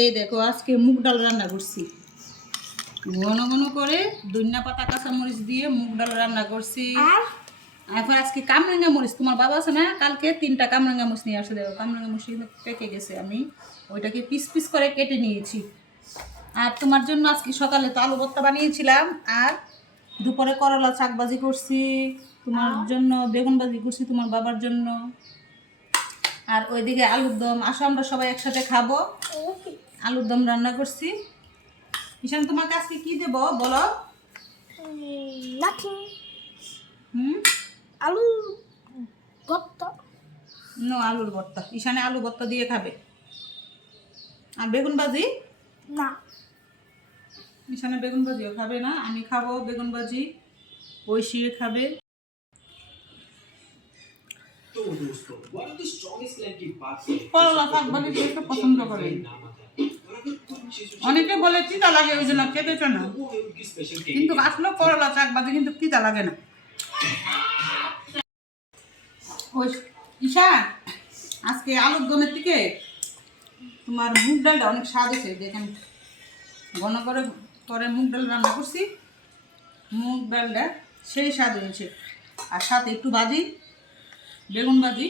এই দেখো আজকে মুগ ডাল রান্না করছি, ঘন ঘন করে ধনিয়া পাতা কাঁচামরিচ দিয়ে মুগ ডাল রান্না করছি। এখন আজকে কামরাঙ্গা মরিচ, তোমার বাবা আছে না, কালকে 3টা কামরাঙ্গা মরিচ নিয়ে আসে, দেখো কামরাঙ্গা মরিচ পেকে গেছে, আমি ওইটাকে পিস পিস করে কেটে নিয়েছি। আর তোমার জন্য আজকে সকালে তো আলু ভর্তা বানিয়েছিলাম, আর দুপুরে করলা শাক ভাজি করছি, তোমার জন্য বেগুন ভাজি করছি, তোমার বাবার জন্য। আর ওইদিকে আলুর দম, আসো আমরা সবাই একসাথে খাবো। আলুর দম রান্না করছি। ঈশান তোমাকে আজকে কি দেব বলো? আলু ভর্তা। নো, আলুর ভর্তা। ঈশানে আলু ভর্তা দিয়ে খাবে। আর বেগুন ভাজি না, ঈশানে বেগুন ভাজিও খাবে না, আমি খাবো বেগুন ভাজি, ঐশী খাবে। করলা শাক ভাজি একটু পছন্দ করে, অনেকে বলে তিতা লাগে ওই জন্য খেতে চায় না, কিন্তু আসলে করলা শাক ভাজি কিন্তু তিতা লাগে না। ওই ঈশান আজকে আলুর দমের থেকে তোমার মুগ ডালটা অনেক স্বাদ হয়েছে, দেখেন ঘন করে করে মুগ ডাল রান্না করছি, মুগ ডালটা সেই স্বাদ হয়েছে। আর সাথে একটু ভাজি, বেগুন ভাজি।